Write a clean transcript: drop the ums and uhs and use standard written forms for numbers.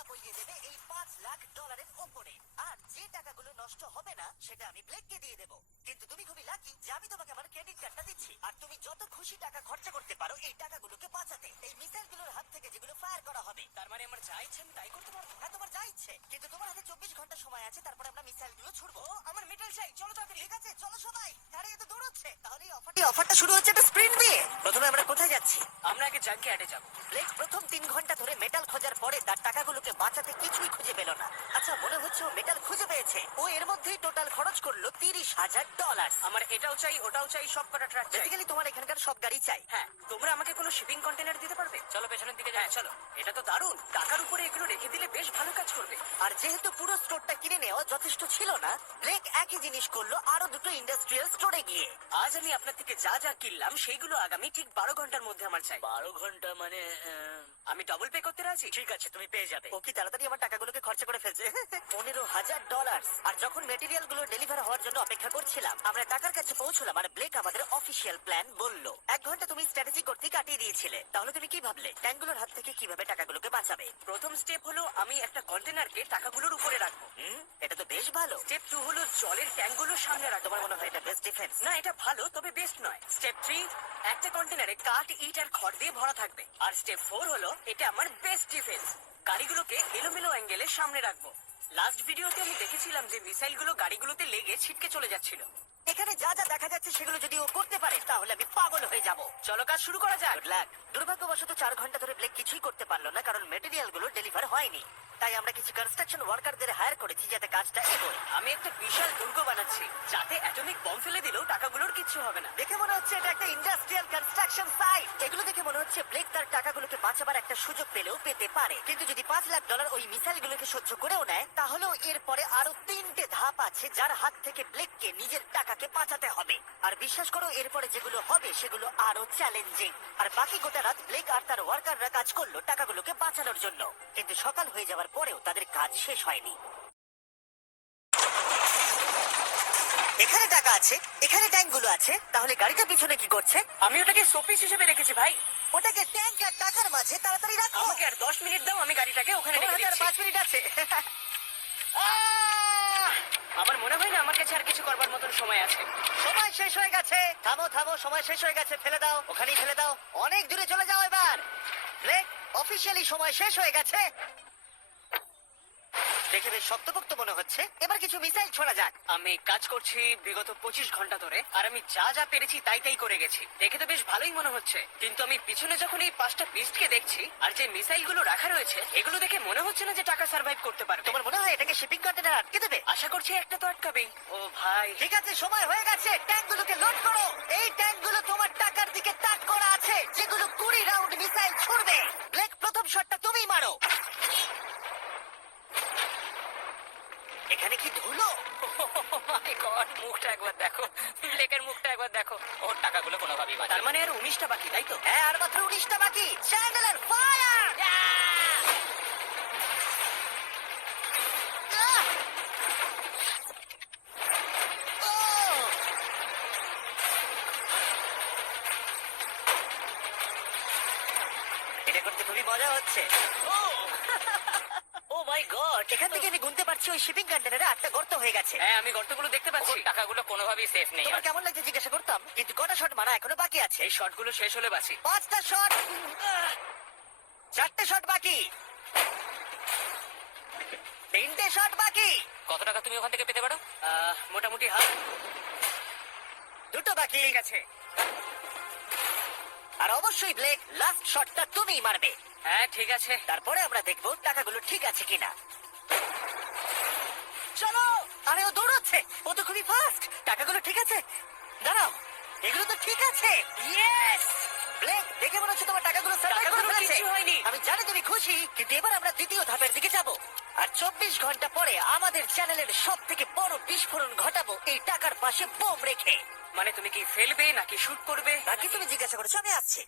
টাকা বইয়ে দেবে এই $5 লাখ ওপরে। আর যে টাকাগুলো নষ্ট হবে না সেটা আমি ব্লেককে দিয়ে দেবো। কিন্তু তুমি খুবই লাকি যে আমি তোমাকে আমার ক্রেডিট কার্ডটা দিচ্ছি, আর তুমি যত খুশি টাকা খরচা করতে পারো এই টাকাগুলোকে বাঁচাতে, এই মিসাইলগুলোর হাত থেকে যেগুলো ফায়ার করা হবে। তার মানে আমার যা ইচ্ছে আমি তাই করতে পারবো? হ্যাঁ, তোমার যা ইচ্ছে, কিন্তু তোমার হাতে 24 ঘন্টা সময় আছে, তারপরে আমরা মিসাইলগুলো ছুড়বো। ও আমার মেটাল চাই, চলো তাড়াতাড়ি। ঠিক আছে, চলো সবাই। আরে এ তো দৌড়চ্ছে। তাহলে এই অফারটা শুরু হচ্ছে একটা স্প্রিন্ট দিয়ে। প্রথমে আমরা কোথায় যাচ্ছি? আমরা আগে জাঙ্কে অ্যাডে যাবো। ব্লেক প্রথম 3 ঘন্টা ধরে মেটাল খোঁজার পরে তার টাকাগুলোকে বাঁচাতে কিছুই খুঁজে পেল না। আচ্ছা, মনে হচ্ছে ও মেটাল খুঁজে পেয়েছে। ও এর মধ্যেই টোটাল খরচ করলো $30,000। আমার এটাও চাই, ওটাও চাই, সব কটা ট্রাক চাই। বেসিক্যালি তোমার এখানকার সব গাড়ি চাই। হ্যাঁ, তোমরা আমাকে কোনো শিপিং কন্টেনার দিতে পারবে? চলো পেছনের দিকে যাই। চলো। এটা তো দারুণ, টাকার উপরে এগুলো রেখে দিলে বেশ ভালো কাজ করবে। আর যেহেতু পুরো স্টোরটা কিনে নেওয়া যথেষ্ট ছিল না, ব্লেক একই জিনিস করলো আরো দুটো ইন্ডাস্ট্রিয়াল স্টোরে গিয়ে। আজ আমি আপনার থেকে যা যা কিনলাম সেইগুলো আগামী ঠিক 12 ঘন্টার মধ্যে আমার চাই। 12 ঘন্টা মানে আমি ডবল পে করতে রাজি। ঠিক আছে, তুমি পেয়ে যাবে। ও কি তাড়াতাড়ি আমার টাকাগুলোকে খরচা করে ফেলছে। $15,000। আর যখন মেটেরিয়াল গুলো ডেলিভার হওয়ার জন্য অপেক্ষা করছিলাম, আমরা টাকার কাছে পৌঁছলাম আর ব্লেক আমাদের অফিসিয়াল প্ল্যান বলল। 1 ঘন্টা তুমি স্ট্র্যাটেজি করতে কাটিয়ে দিয়েছিলে, তাহলে তুমি কি ভাবলে ট্যাঙ্কগুলোর হাত থেকে কিভাবে টাকাগুলোকে বাঁচাবে? প্রথম স্টেপ হলো আমি একটা কন্টেনারকে টাকাগুলোর উপরে রাখবো। এটা তো বেশ ভালো। স্টেপ 2 হলো জলের ট্যাঙ্কগুলোর সামনে রাখবো। তোমার মনে হয় এটা বেস্ট ডিফেন্স? না, এটা ভালো তবে বেস্ট নয়। স্টেপ 3, একটা কন্টেনারে কাঠ, ইট আর খড় দিয়ে ভরা থাকবে। আর স্টেপ 4 হলো এটা আমার বেস্ট ডিফেন্স। গাড়িগুলোকে এলোমেলো অ্যাঙ্গেলে সামনে রাখবো। লাস্ট ভিডিওতে আমি দেখেছিলাম যে মিসাইলগুলো গাড়িগুলোতে লেগে ছিটকে চলে যাচ্ছিল। এখানে যা যা দেখা যাচ্ছে সেগুলো যদি ও করতে পারে তাহলে আমি পাগল হয়ে যাব। চলো কাজ শুরু করা যাক। Good luck. দুর্ভাগ্যবশত 4 ঘন্টা ধরে ব্লেক কিছুই করতে পারলো না, কারণ মেটেরিয়াল গুলো ডেলিভার হয়নি। তাই আমরা কিছু কনস্ট্রাকশন ওয়ার্কারদের হায়ার করেছি যাতে কাজটা এগোয়। আমি একটা বিশাল দুর্গ বানাচ্ছি যাতে অ্যাটমিক বম ফেলে দিলেও টাকাগুলোর কিচ্ছু হবে না। দেখে মনে হচ্ছে এটা একটা ইন্ডাস্ট্রিয়াল কনস্ট্রাকশন সাইট। এগুলো দেখে মনে হচ্ছে ব্লেক তার টাকাগুলোকে বাঁচাবার একটা সুযোগ পেলেও পেতে পারে। কিন্তু যদি $5 লাখ ওই মিসাইলগুলোকে সহ্য করেও নেয়, তাহলেও এরপরে আরো 3টে ধাপ আছে যার হাত থেকে ব্লেককে নিজের টাকাকে বাঁচাতে হবে। আর বিশ্বাস করো, এরপরে যেগুলো হবে সেগুলো আরো চ্যালেঞ্জিং। আর বাকি গোটা রাত ব্লেক আর তার ওয়ার্কাররা কাজ করলো টাকাগুলোকে বাঁচানোর জন্য, কিন্তু সকাল হয়ে যাওয়ার পরেও তাদের কাজ শেষ হয়নি। এখানে টাকা আছে, এখানে ট্যাঙ্কগুলো আছে, তাহলে গাড়িটা পিছনে কি করছে? আমি ওটাকে শোপিস হিসেবে রেখেছি ভাই। ওটাকে ট্যাঙ্ক আর টাকার মাঝে তাড়াতাড়ি রাখো। আমাকে আর 10 মিনিট দাও, আমি গাড়িটাকে ওখানে তোমার রেখে হাতে আর দিচ্ছি। 5 মিনিট আছে। আমার মনে হয় না আমার কাছে আর কিছু করবার মতন সময় আছে। সময় শেষ হয়ে গেছে। থামো থামো, সময় শেষ হয়ে গেছে। ফেলে দাও, ওখানেই ফেলে দাও। অনেক দূরে চলে যাও এবার। ব্লেক, অফিসিয়ালি সময় শেষ হয়ে গেছে। দেখে বেশ শক্তপোক্ত মনে হচ্ছে। এবার কিছু মিসাইল ছোড়া যাক। আমি কাজ করছি বিগত 25 ঘন্টা ধরে, আর আমি যা যা পেরেছি তাই তাই করে গেছি। দেখে তো বেশ ভালোই মনে হচ্ছে, কিন্তু আমি পিছনে যখন এই 5টা বিস্টকে দেখছি আর যে মিসাইল গুলো রাখা রয়েছে, এগুলো দেখে মনে হচ্ছে না যে টাকা সার্ভাইভ করতে পারবে। তোমার মনে হয় এটাকে শিপিং কন্টেনার আটকে দেবে? আশা করছি একটা তো আটকাবেই। ও ভাই, ঠিক আছে, সময় হয়ে গেছে। ট্যাঙ্কগুলোকে লোড করো। এই ট্যাঙ্কগুলো তোমার টাকার দিকে তাক করা আছে, যেগুলো 20 রাউন্ড মিসাইল ছুড়বে। ব্লেক, প্রথম শটটা তুমিই মারো। এখানে কি ধুলো? মাই গড, মুখটা একবার দেখো, ব্লেকের মুখটা একবার দেখো। ওর টাকাগুলো কোনোভাবেই বাঁচবে। তার মানে আর 19টা বাকি, তাই তো? হ্যাঁ, আর মাত্র 19টা বাকি। Chandler, fire! এটা করতে খুবই মজা হচ্ছে। ও মাই গড, এখান থেকে আমি গুনতে পারছি ওই শিপিং কন্টেনারে 8টা গর্ত হয়ে গেছে। হ্যাঁ, আমি গর্তগুলো দেখতে পাচ্ছি। টাকাগুলো কোনোভাবেই সেফ নেই। তোমার কেমন লাগছে জিজ্ঞাসা করতাম, কিন্তু কটা শট মারা এখনো বাকি আছে। এই শটগুলো শেষ হলে বাঁচি। 5টা শট, 4টে শট বাকি, 3টে শট বাকি, কত টাকা তুমি ওখান থেকে পেতে পারো? মোটামুটি হাফ। 2টো বাকি। ঠিক আছে। আর অবশ্যই ব্লেক, লাস্ট শটটা তুমিই মারবে। হ্যাঁ, ঠিক আছে। তারপরে আমরা দেখবো টাকাগুলো ঠিক আছে কিনা। চলো। আরে ও দৌড়চ্ছে, ও তো খুবই ফাস্ট। টাকাগুলো ঠিক আছে? দাঁড়াও, এগুলো তো ঠিক আছে। ইয়েস! ব্লেক, দেখে মনে হচ্ছে তোমার টাকাগুলো সার্ভাইভ করে টাকাগুলো ফেলেছে। কিচ্ছু হয়নি। আমি জানি তুমি খুশি, কিন্তু এবার আমরা দ্বিতীয় ধাপের দিকে যাব। আর 24 ঘন্টা পরে আমাদের চ্যানেলের সবথেকে বড় বিস্ফোরণ ঘটাবো এই টাকার পাশে বোম রেখে। মানে তুমি কি ফেলবে নাকি শুট করবে? বাকি তুমি জিজ্ঞাসা করেছো, আমি আসছি।